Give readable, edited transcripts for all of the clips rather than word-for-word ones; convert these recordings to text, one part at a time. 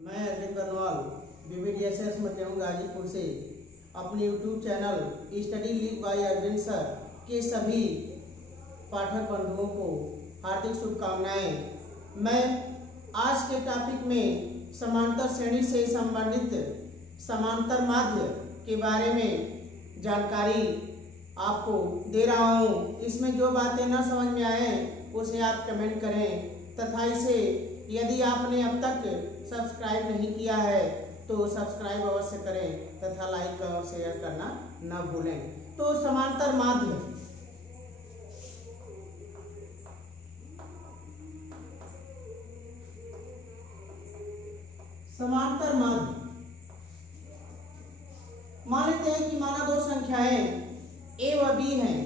मैं अरविंद बरनवाल BBDSS मटेहूँ गाजीपुर से अपने YouTube channel study league by Arvind sir के सभी पाठक बंधुओं को हार्दिक शुभकामनाएं। मैं आज के टॉपिक में समांतर श्रेणी से संबंधित समांतर माध्य के बारे में जानकारी आपको दे रहा हूँ। इसमें जो बातें न समझ में आए उसे आप कमेंट करें तथा इसे यदि आपने अब तक सब्सक्राइब नहीं किया है तो सब्सक्राइब अवश्य करें तथा लाइक और शेयर करना न भूलें। तो समांतर माध्य, समांतर माध्य मान लेते हैं कि माना दो संख्याएं a व b हैं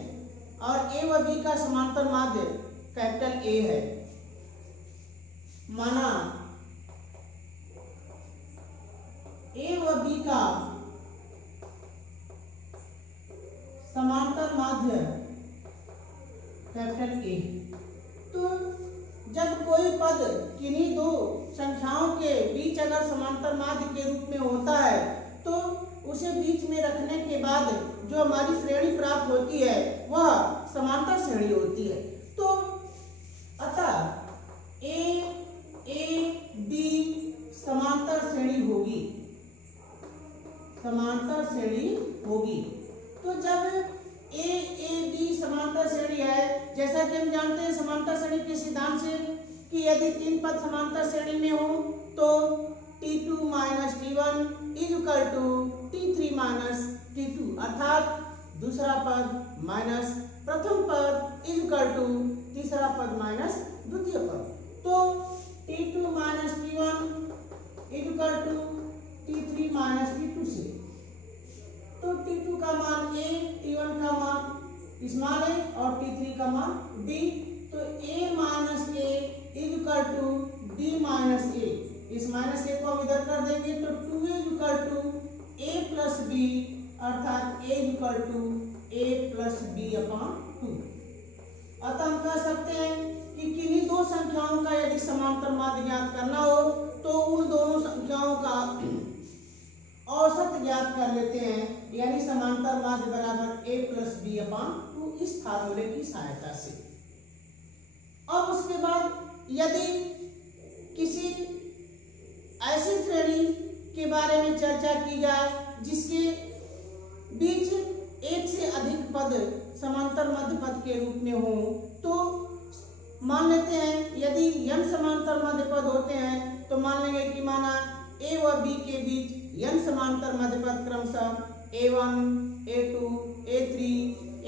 और a व b का समांतर माध्य कैपिटल A है। माना a व b का समांतर माध्य कैपिटल A। तो जब कोई पद किन्हीं दो संख्याओं के बीच अगर समांतर माध्य के रूप में होता है तो उसे बीच में रखने के बाद जो हमारी श्रेणी प्राप्त होती है वह समांतर श्रेणी होती है। तो अतः ए बी समांतर श्रेणी होगी, समांतर श्रेणी होगी। तो जब ए बी समांतर श्रेणी है, जैसा कि हम जानते हैं समांतर श्रेणी के सिद्धांत से कि यदि तीन पद समांतर श्रेणी में हो तो T2 minus T1 is equal to T3 minus T2, अर्थात दूसरा पद माइनस प्रथम पद इज इक्वल टू तीसरा पद माइनस द्वितीय पद। तो T2 minus T1 is equal to T3 minus T2 से तो T2 का मान A, T1 का मान स्मॉल a और T3 का मान B। तो A minus A is equal to B minus A। इस माइनस A को हम इधर कर देंगे तो 2A is equal to A plus B, अर्थात A is equal to A plus B upon 2। अतः हम कह सकते हैं कि किन्हीं दो संख्याओं का यदि समांतर माध्य ज्ञात करना हो तो उन दोनों संख्याओं का औसत ज्ञात कर लेते हैं, यानी समांतर माध्य बराबर A प्लस B अपॉन 2 इस फार्मूले की सहायता से। अब उसके बाद यदि किसी ऐसी श्रेणी के बारे में चर्चा की जाए जिसके बीच एक से अधिक पद समांतर मध्य पद के रूप में हो, तो मान लेते हैं यदि n समांतर मध्य पद होते हैं तो मान लेंगे कि माना a व b के बीच n समांतर मध्य पद क्रमशः a1, a2, a3,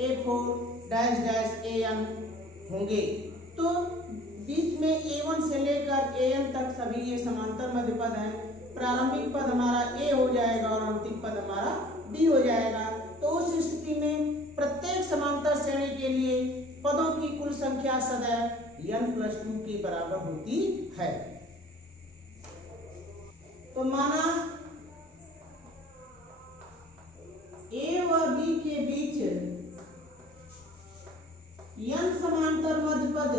a4 dash dash an होंगे। तो बीच में a1 से लेकर an तक सभी ये समांतर मध्य पद हैं। प्रारंभिक पद हमारा a हो जाएगा और अंतिम पद हमारा b हो जाएगा। तो उस स्थिति में प्रत्येक समांतर श्रेणी के लिए पदों की कुल संख्या सदैव n+2 के बराबर होती है। तो माना a व b के बीच n समांतर मध्य पद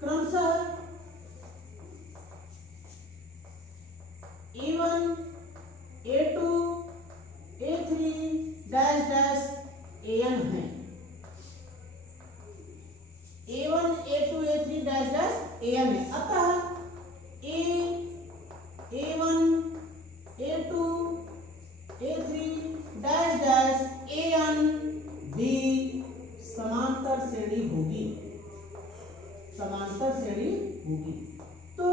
क्रमशः a1, a2, a3 dash dash an है। a1, a2, a3 dash dash an है। अतः a1, a2, a3 dash dash an भी समांतर श्रेणी होगी, समांतर श्रेणी होगी। तो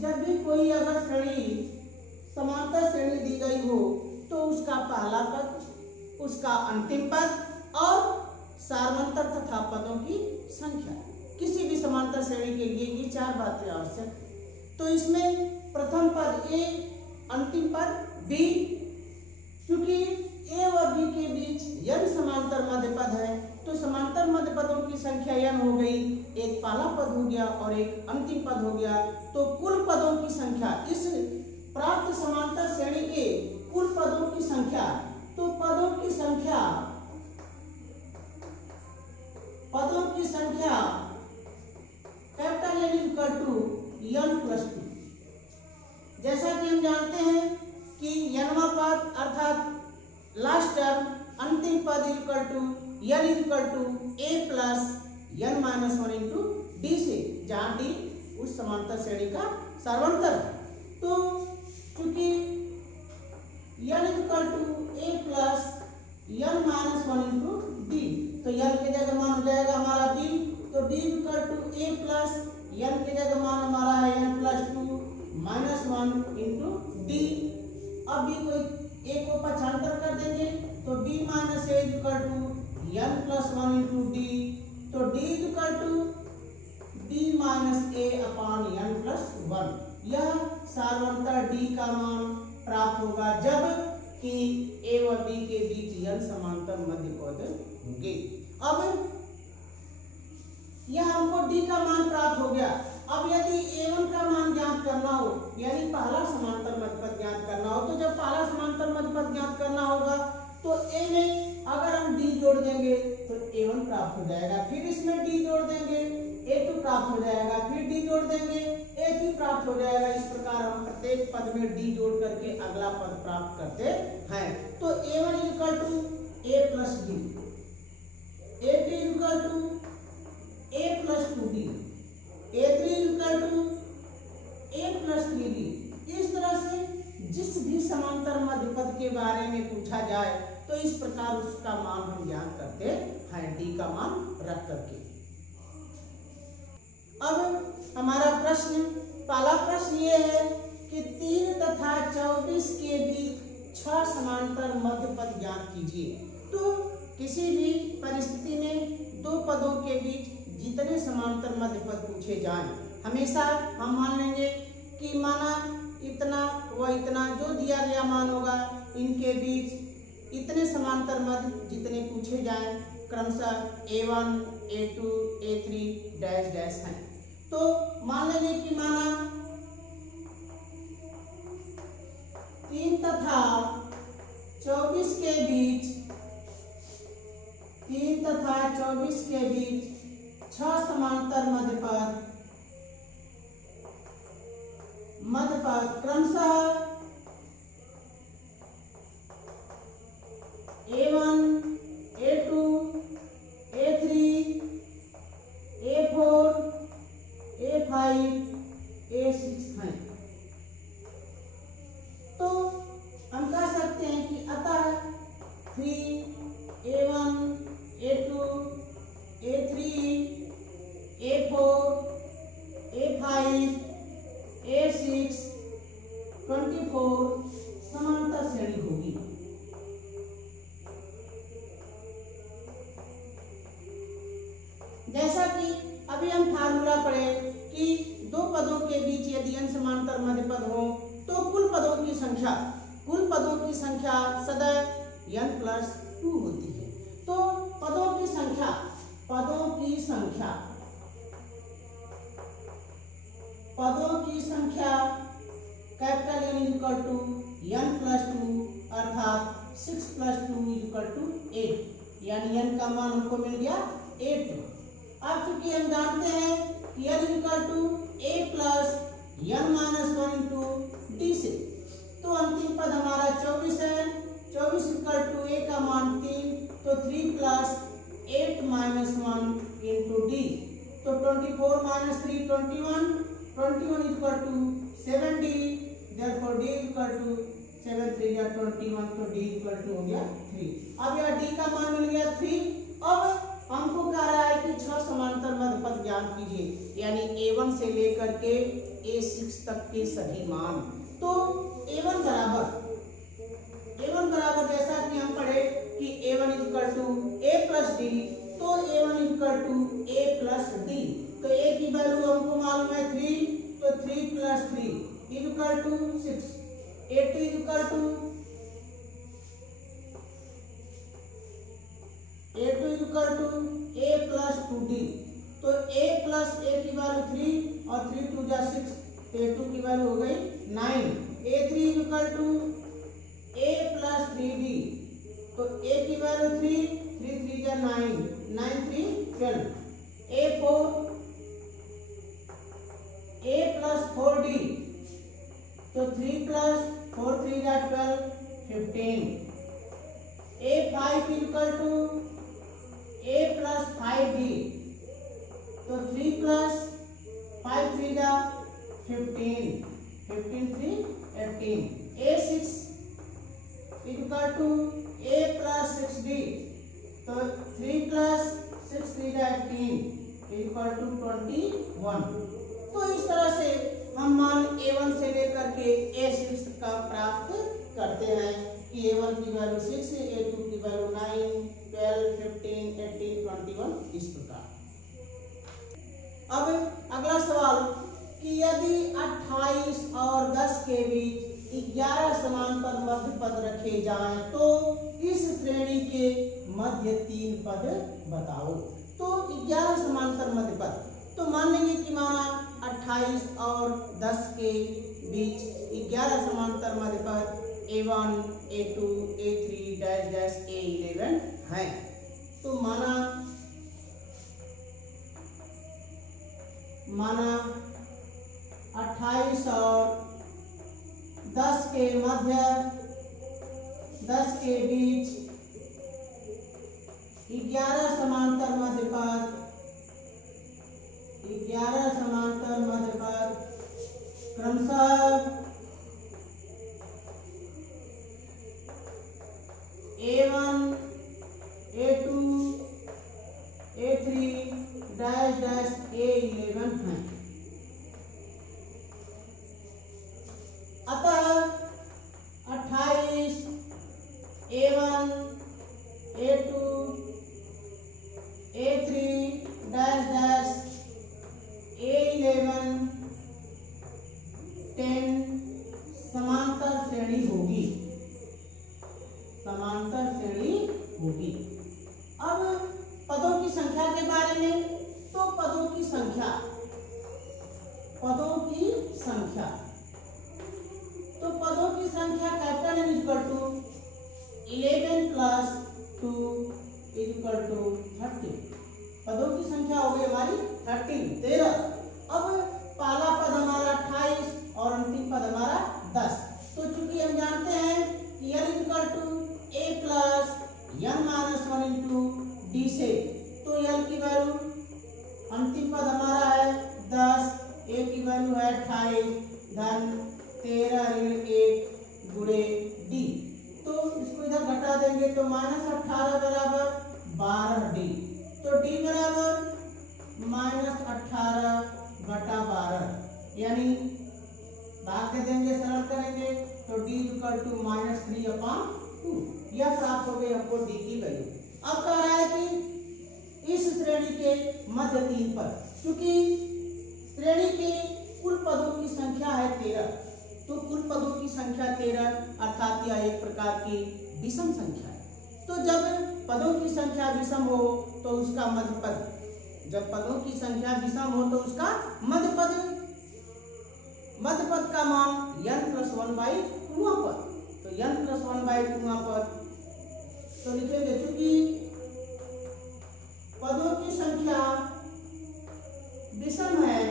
जब भी कोई अगर श्रेणी समांतर श्रेणी दी गई हो तो उसका पहला पद, उसका अंतिम पद और सार्वंतर तथा पदों की संख्या, किसी भी समांतर श्रेणी के लिए ये चार बातें आवश्यक। तो इसमें प्रथम पद A, अंतिम पद B, क्योंकि A व B के बीच n समांतर मध्य पद है तो समांतर मध्य पदों की संख्या n हो गई, एक पहला पद हो गया और एक अंतिम पद हो गया। तो कुल पदों की संख्या, इस प्राप्त समांतर श्रेणी के कुल पदों की संख्या, तो पदों की संख्या पद अर्थात लास्ट टर्म अंतिम पद equal to n equal to a plus n minus 1 into D से, जहां डी उस समांतर श्रेणी का सर्वांतर है। तो चूंकि n equal to a plus n minus 1 into D, तो n की जगह मान हो जाएगा हमारा b, तो d equal to a plus n की जगह मान हमारा है n plus 2 minus 1 into D. अब b को a को पक्षांतर कर देंगे तो b minus a equal to n plus 1 into D, तो d equal to b minus a upon n plus 1। यह सार्वंतर d का मान प्राप्त होगा जब कि a व b के बीच n समांतर मध्य पद होंगे। अब यह हमको d का मान प्राप्त हो गया। अब यदि a1 का मान ज्ञात करना हो, यानी पहला समांतर मध्य पद ज्ञात करना हो, तो जब पहला समांतर मध्य पद ज्ञात करना होगा तो a में अगर हम d जोड़ देंगे तो a1 प्राप्त हो जाएगा, फिर इसमें d जोड़ देंगे a2 प्राप्त हो जाएगा, फिर d जोड़ देंगे a3 प्राप्त हो जाएगा। इस प्रकार हम प्रत्येक पद में d जोड़ करके अगला पद प्राप्त करते हैं। तो a1 equal to a plus d, a2 equal to a plus 2d, a3 equal to a plus 3d। इस तरह से जिस भी समांतर मध्य पद के बारे में पूछा जाए तो इस प्रकार उसका मान हम ज्ञात करते हैं d का मान रख करके। अब हमारा प्रश्न, पहला प्रश्न ये है कि 3 तथा 24 के बीच 6 समांतर मध्य पद ज्ञात कीजिए। तो किसी भी परिस्थिति में दो पदों के बीच जितने समांतर मध्य पद पूछे जाएं, हमेशा हम मान लेंगे कि माना इतना व इतना जो दिया गया मान होगा, इनके बीच इतने समांतर मध्य जितने पूछे जाएं क्रमशः a1, a2, a3 dash dash हैं। तो मान लेंगे कि माना 3 तथा 24 के बीच 3 तथा 24 के बीच 6 समांतर मध्य पद क्रमशः a1, a2, a3, a4, a5, a6 हैं। तो हम कह सकते हैं कि अतः 3 a1, a2, a3, a4, a5, a6 24 समांतर श्रेणी होगी। जैसा कि अभी हम फार्मूला पढ़े कि दो पदों के बीच यदि n समांतर मध्य पद हो तो कुल पदों की संख्या सदैव n प्लस 2 होती है। तो पदों की संख्या capital N equal to n plus 2 अर्थात 6 प्लस 2 इक्वल टू 8, यानी n का मान हमको मिल गया 8। अब चूंकि हम जानते हैं कि n equal to a plus n minus 1 into D से, तो अंतिम पद हमारा 24 है। 24 इक्वल टू a का मान 3, तो 3 प्लस 8 माइनस 1 इंटू डी, तो 24 minus 3 21, 21 equal to 7d, therefore d equal to 7 3 या 21, तो d इक्वल टू हो गया 3। अब यह d का मान मिल गया 3। अब हमको कह रहा है कि 6 समांतर मध्य पद ज्ञात कीजिए, यानी a1 से लेकर के a6 तक के सभी मान। तो a1 बराबर जैसा कि हम पढ़े कि a1 equal to a plus D, तो a1 equal to a plus D. तो a की वैल्यू हमको मालूम है 3, तो 3 plus 3 equal to 6। a2 equal to a plus 2d, तो a प्लस a की वैल्यू 3 और 3 2 जा 6, तो a2 की वैल्यू हो गई 9। a3 equal to a plus 3d, तो a की वैल्यू 3 3 3 जा 9, 9 3 12। a4 a प्लस 4d, तो 3 प्लस 4 3 जा 12 15, A5 equal to A plus 5D, तो 3 प्लस 5 3 जा 15, 15 3 18, A6 equal to A plus 6D, तो 3 प्लस 6 3 जा 18 इक्वल टू 21। तो इस तरह से हम मान A1 से लेकर के A6 का प्राप्त करते हैं कि A1 की वैल्यू 6, A2 की वैल्यू 9, 12, 15, 18, 21 इस प्रकार। अब अगला सवाल कि यदि 28 और 10 के बीच 11 समांतर मध्य पद रखे जाएं तो इस श्रेणी के मध्य 3 पद बताओ। तो 11 समांतर मध्य पद, तो मान लेंगे कि माना 28 और 10 के बीच 11 समांतर मध्य पद A1, A2, A3 dash dash A11 है। तो माना 28 और 10 के मध्य 10 के बीच 11 समांतर मध्य पद 11 समांतर मध्य पद क्रमशः A1, A2, A3 dash dash A11 है। अतः 28 A1, A2, A3 dash dash A11 10 समांतर श्रेणी होगी, समांतर श्रेणी होगी। अब पदों की संख्या के बारे में, तो पदों की संख्या, पदों की संख्या, तो पदों की संख्या capital N equal to 11 plus 2 equal to 30। पदों की संख्या हो गई हमारी 13। अब पहला पद हमारा 28 और अंतिम पद हमारा 10। तो चूंकि हम जानते हैं कि L equal to A plus N minus 1 into D से, तो L की वैल्यू अंतिम पद हमारा है 10, A की वैल्यू है 28 धन 13 ऋण 1 गुणे D। तो इसको इधर घटा देंगे तो -18 बराबर 12D, तो D बराबर -18 बटा 12, यानी भाग दे देंगे, सरल करेंगे तो D इक्वल टू -3/2। यह प्राप्त हो गई हमको D की वैल्यू। अब कह रहा है कि इस श्रेणी के मध्य 3 पद, क्योंकि श्रेणी के कुल पदों की संख्या है 13, तो कुल पदों की संख्या 13 अर्थात यह एक प्रकार की विषम संख्या है। तो जब पदों की संख्या विषम हो तो उसका मध्य पद, जब पदों की संख्या विषम हो तो उसका मध्य पद का मान n प्लस 1/2 पद, तो n प्लस 1/2 पद, तो लिखेंगे चूंकि पदों की संख्या विषम है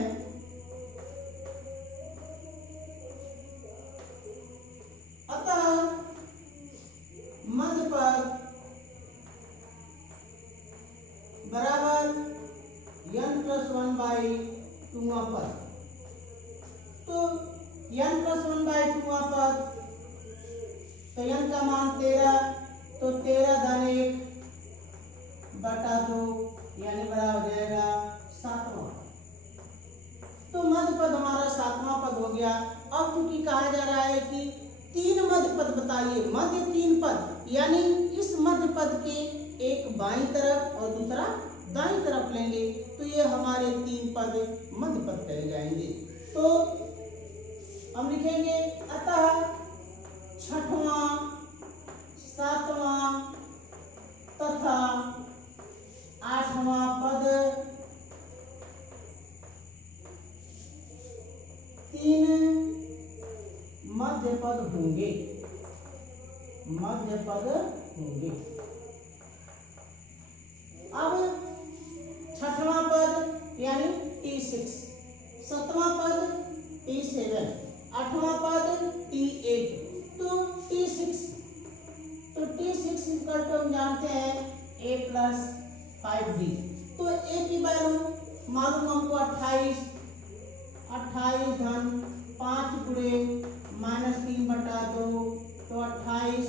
अतः मध्य पद बराबर n प्लस 1/2 पद। तो n प्लस 1/2 पद, तो n का मान 13, तो 13 धन 1 बटा 2 यानी बराबर हो जाएगा 7वां। तो मध्य पद हमारा 7वां पद हो गया। अब चूंकि कहा जा रहा है कि 3 मध्य पद बताइए, मध्य 3 पद, यानी इस मध्य पद के एक बाईं तरफ और दूसरा दाईं तरफ लेंगे तो ये हमारे 3 पद मध्य पद कहे जाएंगे। तो हम लिखेंगे अतः 6वां, 7वां तथा 8वां पद 3 मध्य पद होंगे, मध्य पद होंगे। अब 6वां पद यानी T6, 7वां पद T7, 8वां पद T8, तो T6 6 इक्वल टू हम जानते हैं a प्लस 5d। तो a की वैल्यू मालूम हमको 28 धन 5 गुणे -3/2, तो 28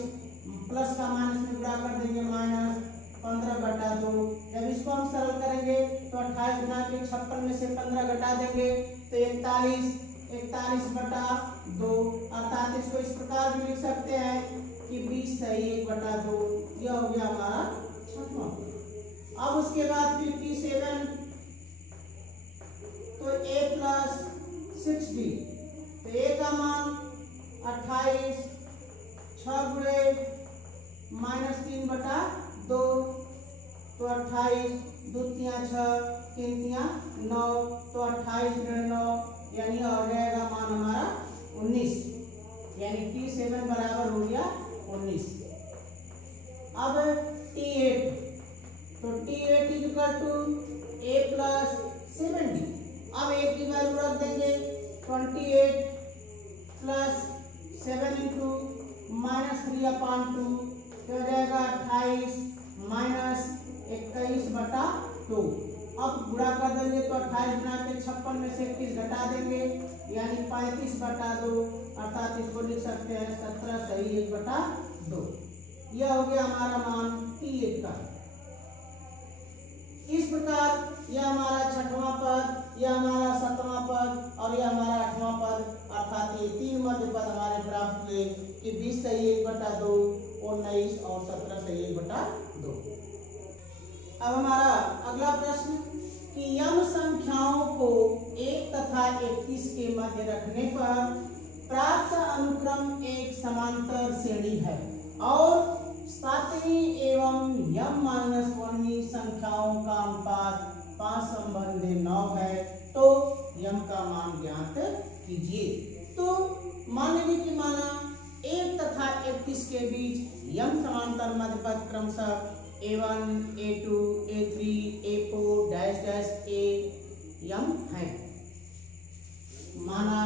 प्लस का माइनस में गुणा कर देंगे माइनस 15/2। जब इसको हम सरल करेंगे तो 28 गुना के 56 में से 15 घटा देंगे तो 41/2, अर्थात इसको इस प्रकार भी लिख सकते हैं कि 20 सही 1/2। यह हो गया हमारा छठवां। अब उसके बाद 57, तो a प्लस 6d, तो a का मान 28 6 गुणे -3/2, तो 28 2 3 6 3 3 9, तो 28 गुणे 9 यानी हो जाएगा मान हमारा 19, यानी T7 बराबर हो गया 19। अब T8, तो T8 equal to a plus 7d। अब a की वैल्यू रख देंगे 28 प्लस 7 इंटू -3/2, तो हो जाएगा 28 माइनस 21/2। अब गुणा कर देंगे तो 28 गुना के 56 में से 21 घटा देंगे यानी 35/2, अर्थात इसको लिख सकते हैं 17 सही 1/2। यह हो गया हमारा मान T8 का। इस प्रकार यह हमारा छठवां पद, यह हमारा 7वां पद और यह हमारा 8वां पद, अर्थात ये 3 मध्य पद हमारे प्राप्त हुए कि 20 सही 1/2, 19 और 17 सही 1/2। अब हमारा अगला प्रश्न कि यम संख्याओं को 1 तथा 31 के मध्य रखने पर प्राप्त अनुक्रम एक समांतर श्रेणी है और सातवीं एवं यम -1वीं संख्याओं का अनुपात 5/9 है, तो यम का मान ज्ञात कीजिए। तो मान लीजिए कि माना 1 तथा 31 के बीच यम समांतर मध्य पद क्रमशः A1 A2 A3 A4 dash dash A यम है। माना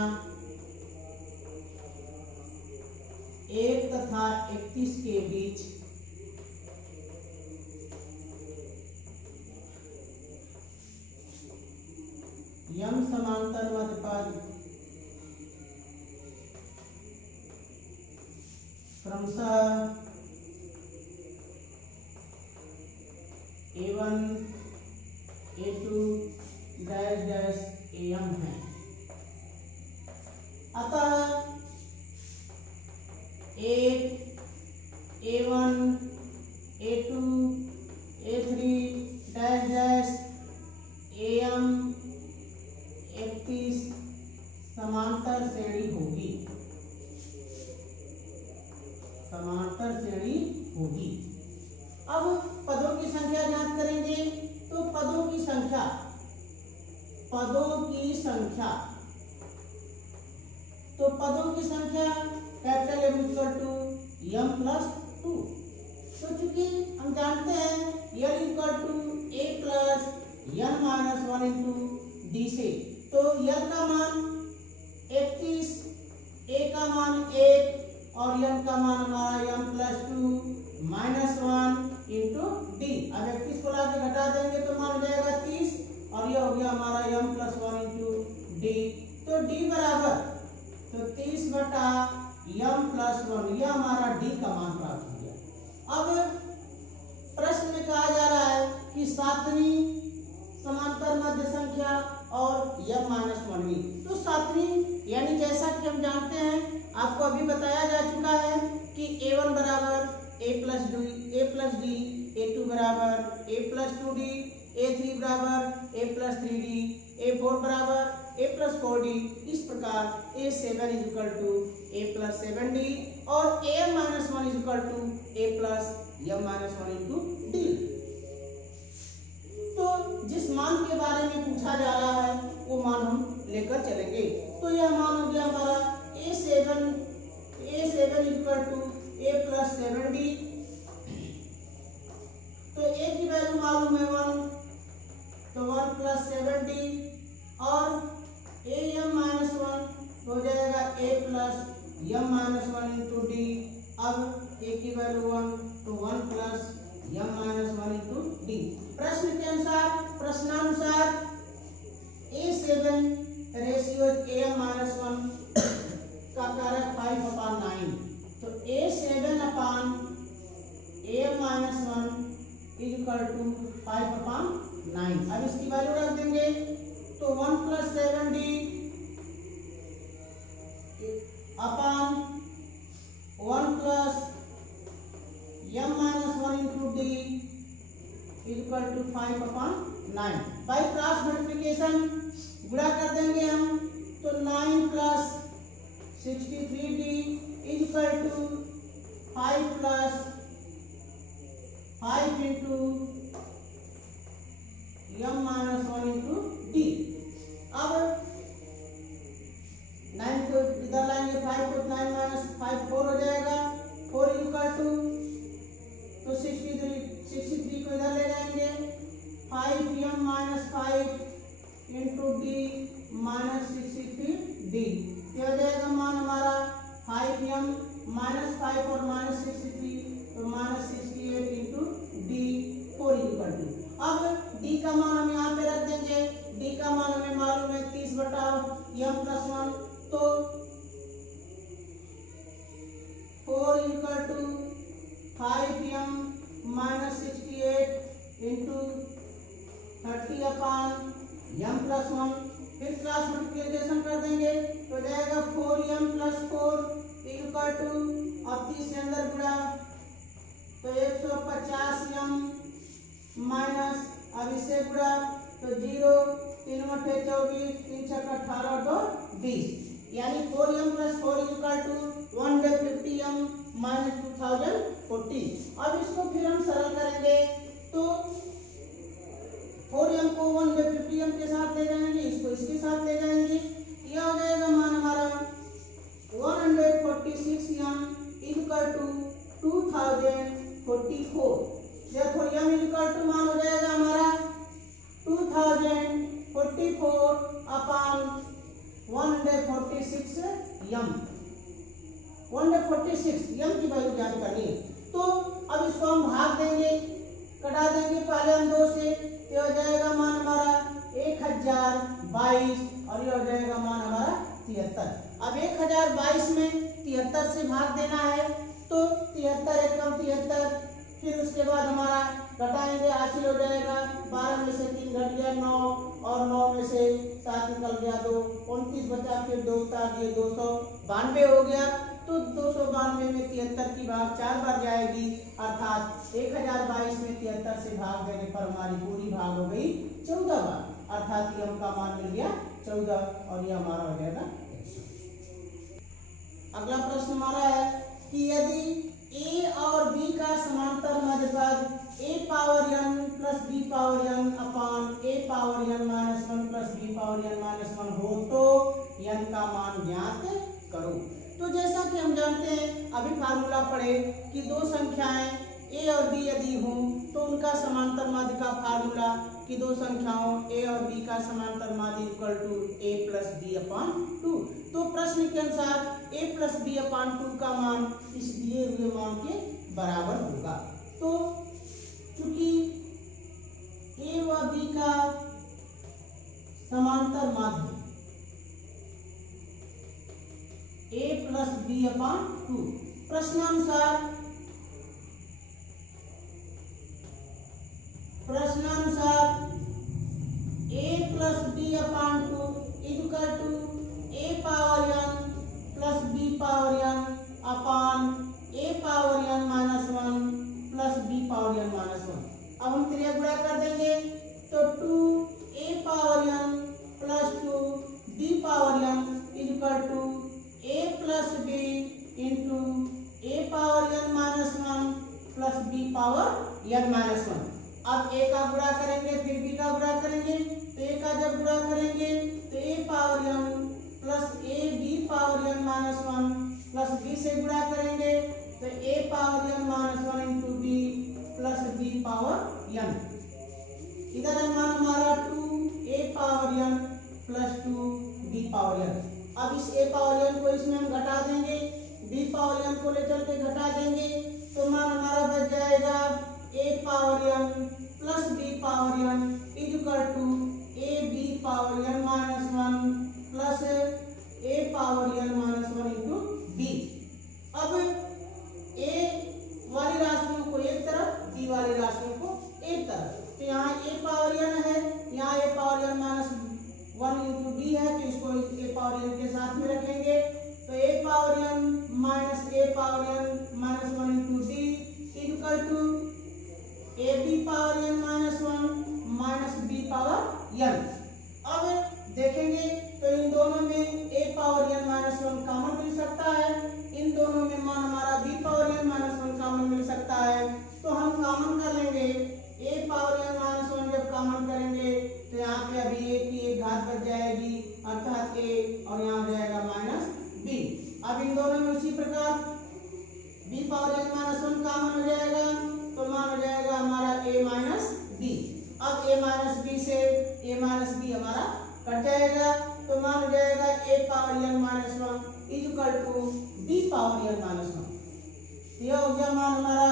1 तथा 31 के बीच यम समांतर मध्य पद क्रमशः A1 A2 dash dash AM है। अतः A1 A2 A3 dash dash AM 31 समांतर श्रेणी होगी, समांतर श्रेणी होगी। अब पदों की संख्या ज्ञात करेंगे, तो पदों की संख्या capital M equal to M plus 2। तो चूंकि हम जानते हैं L equal to A plus N -1 into D से, तो L का मान 31, A का मान 1 और N का मान हमारा M प्लस 2 -1 इंटू D। अब 31 को लाके घटा देंगे तो मान हो जाएगा 30 और यह हो गया हमारा M प्लस 1 इंटू D। तो D बराबर तो 30/M प्लस 1, यह हमारा D का मान प्राप्त हो गया। अब प्रश्न में कहा जा रहा है कि सातवीं समांतर मध्य संख्या और M -1वीं। तो सातवीं यानी जैसा कि हम जानते हैं, आपको अभी बताया जा चुका है कि A1 बराबर A प्लस D, A2 बराबर A प्लस 2D, A3 बराबर A प्लस 3D, A4 बराबर A प्लस 4D। इस प्रकार A7 equal to A plus 7D और AM -1 equal to A plus M -1 into D। तो जिस मान के बारे में पूछा जा रहा है वो मान हम लेकर चलेंगे। तो यह मान हो गया हमारा A7 equal to A plus 7D। तो A की वैल्यू मालूम है 1, तो 1 प्लस 7D और AM -1 हो जाएगा A plus M -1 into D। अब ए की वैल्यू 1 तो 1 plus m minus 1 into D. प्रश्न के अनुसार, प्रश्नानुसार A7 रेशियो am माइनस 1 का कारक 5/9, तो A7 upon am minus 1 is equal to 5/9। अब इसकी वैल्यू रख देंगे तो 1 plus 7d upon 1 plus m minus 1 into D is equal to 5/9। By cross multiplication गुणा कर देंगे हम, तो 9 plus 63d is equal to 5 plus 5 into m minus 1 into D. अब 9 को इधर लाएंगे, 5 को 9 माइनस 5 4 हो जाएगा, 4 इक्वल टू तो 63 को इधर ले जाएंगे, 5m minus 5 into D minus 63d। क्या हो जाएगा मान हमारा 5m माइनस 5 और माइनस 63 तो minus 68 into d 4 equal to. अब d का मान हम यहाँ पे रख देंगे, d का मान हमें मालूम है 30/m प्लस 1, तो 4 equal to 5m minus 68 into 30 upon m plus 1। फिर क्रॉस मल्टीप्लिकेशन कर देंगे तो हो जाएगा 4m प्लस 4 इक्वल टू, अब 30 के अंदर गुणा तो 150m माइनस, अब इससे गुणा तो 0 3 बटे 24 3 छक्का 18 तो 20, यानी 4m plus 4 equal to 150m minus 2040। अब इसको फिर हम सरल करेंगे तो 4m को 150m के साथ ले जाएंगे, इसको इसके साथ ले जाएंगे, यह हो जाएगा मान हमारा 146m इक्वल टू 2044। देखो m इक्वल टू मान हो जाएगा हमारा 2044 अपान 146m। 146 m की वैल्यू ज्ञात करनी है, तो अब इसको हम भाग देंगे, कटा देंगे पहले हम 2 से, तो हो जाएगा मान हमारा 1022 और ये हो जाएगा मान हमारा 73। अब 1022 में 73 से भाग देना है, तो 73 एकम 73, फिर उसके बाद हमारा घटाएंगे, हासिल हो जाएगा 12 में से 3 घट गया 9 और 9 में से 7 निकल गया 2, 29 बचा, फिर 2 उतार दिए 292 हो गया। तो 292 में 73 की भाग 4 बार जाएगी, अर्थात 1022 में 73 से भाग देने पर हमारी पूरी भाग हो गई 14 बार, अर्थात m का मान मिल गया 14 और ये हमारा हो जाएगा 100। अगला प्रश्न हमारा है कि यदि a और b का समांतर मध्य पद a power n plus b power n upon a power n minus 1 plus b power n minus 1 हो तो n का मान ज्ञात करो। तो जैसा कि हम जानते हैं, अभी फार्मूला पढ़े कि दो संख्याएं a और b यदि हों तो उनका समांतर माध्य का फार्मूला कि दो संख्याओं a और b का समांतर माध्य equal to a plus b upon 2। तो प्रश्न के अनुसार a प्लस b अपान 2 का मान इस दिए हुए मान के बराबर होगा। तो चूंकि a व b का समांतर माध्य a प्लस b अपान 2, प्रश्नानुसार a plus b upon 2 equal to a power n plus b power n upon a power n minus 1 plus b power n minus 1। अब हम क्रिया गुणा कर देंगे तो 2a power n plus 2 b power n equal to a plus b into a power n minus 1 plus b power n minus 1। अब a का गुणा करेंगे फिर b का गुणा करेंगे, तो a का जब गुणा करेंगे तो a power n plus a b power n minus 1 plus b से गुणा करेंगे तो a power n minus 1 into b plus b power n। इधर है मान हमारा 2a power n plus 2b power n। अब इस a पावर n को इसमें हम घटा देंगे, b पावर n को ले चल के घटा देंगे तो मान हमारा बच जाएगा a power n plus b power n is equal to a b power n minus 1 plus a power n minus 1 into b। अब a वाली राशियों को एक तरफ, b वाली राशियों को एक तरफ, तो यहाँ a पावर n है, यहाँ a power n minus 1 into b है, तो इसको a पावर n के साथ में रखेंगे तो a power n minus a power n minus 1 into d equal to a b power n minus 1 minus b power n। अब देखेंगे तो इन दोनों में a power n minus 1 common मिल सकता है, इन दोनों में मान हमारा b power n minus 1 common मिल सकता है, तो हम कॉमन कर लेंगे a पावर n माइनस 1 जब कॉमन करेंगे तो यहाँ पे अभी a की एक घात बच जाएगी अर्थात a और यहाँ हो जाएगा माइनस b। अब इन दोनों में उसी प्रकार b power n minus 1 common हो जाएगा तो मान हो जाएगा हमारा a माइनस b। अब a माइनस b से a माइनस b हमारा कट जाएगा तो मान हो जाएगा a power n minus 1 is equal to b power n minus 1। यह हो गया मान हमारा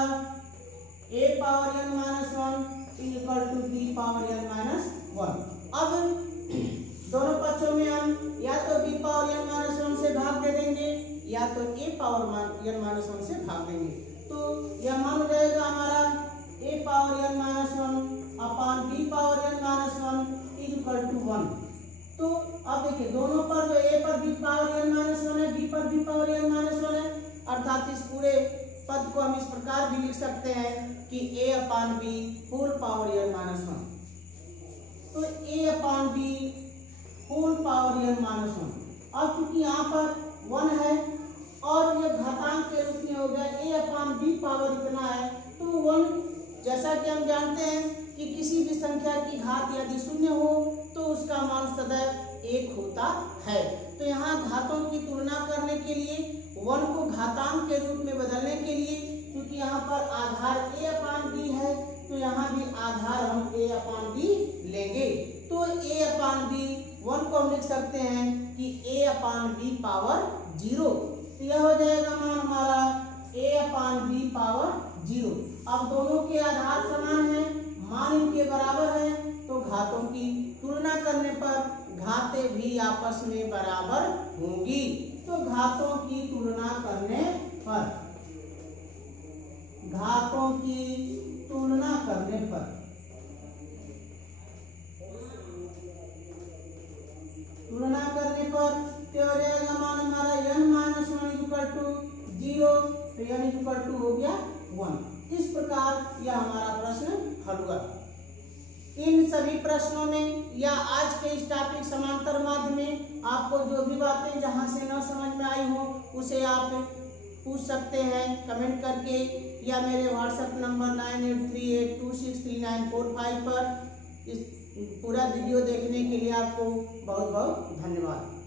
a power n minus 1 is equal to b power n minus 1। अब दोनों पक्षों में हम या तो b पावर n माइनस 1 से भाग दे देंगे या तो a पावर n माइनस 1 से भाग देंगे, तो यह मान हो जाएगा हमारा a power n minus 1 upon b power n minus 1 is equal to 1। तो अब देखिए दोनों पर जो a पर b पावर n माइनस 1 है, b पर b पावर n माइनस 1 है, अर्थात इस पूरे पद को हम इस प्रकार भी लिख सकते हैं कि a upon b whole power n minus 1। तो a upon b whole power n minus 1। अब चूंकि यहाँ पर 1 है और ये घातांक के रूप में हो गया a अपान b पावर इतना है, तो 1 जैसा कि हम जानते हैं कि किसी भी संख्या की घात यदि शून्य हो तो उसका मान सदैव 1 होता है। तो यहाँ घातों की तुलना करने के लिए 1 को घातांक के रूप में बदलने के लिए, क्योंकि यहाँ पर आधार a अपान b है तो यहाँ भी आधार हम a अपान b लेंगे, तो a अपान b 1 को हम लिख सकते हैं कि a अपान b पावर 0। तो यह हो जाएगा मान हमारा a अपान b पावर 0। अब दोनों के आधार समान हैं, मान इनके बराबर है, तो घातों की तुलना करने पर घातें भी आपस में बराबर होंगी। तो घातों की तुलना करने पर, घातों की तुलना करने पर क्या हो जाएगा मान हमारा n माइनस 1 इक्वल टू 0, तो n इक्वल टू हो गया 1। इस प्रकार यह हमारा प्रश्न हल हुआ। इन सभी प्रश्नों में या आज के इस टॉपिक समांतर माध्य में आपको जो भी बातें जहां से न समझ में आई हो उसे आप पूछ सकते हैं कमेंट करके, या मेरे व्हाट्सएप नंबर 9838263945 पर। इस पूरा वीडियो देखने के लिए आपको बहुत बहुत धन्यवाद।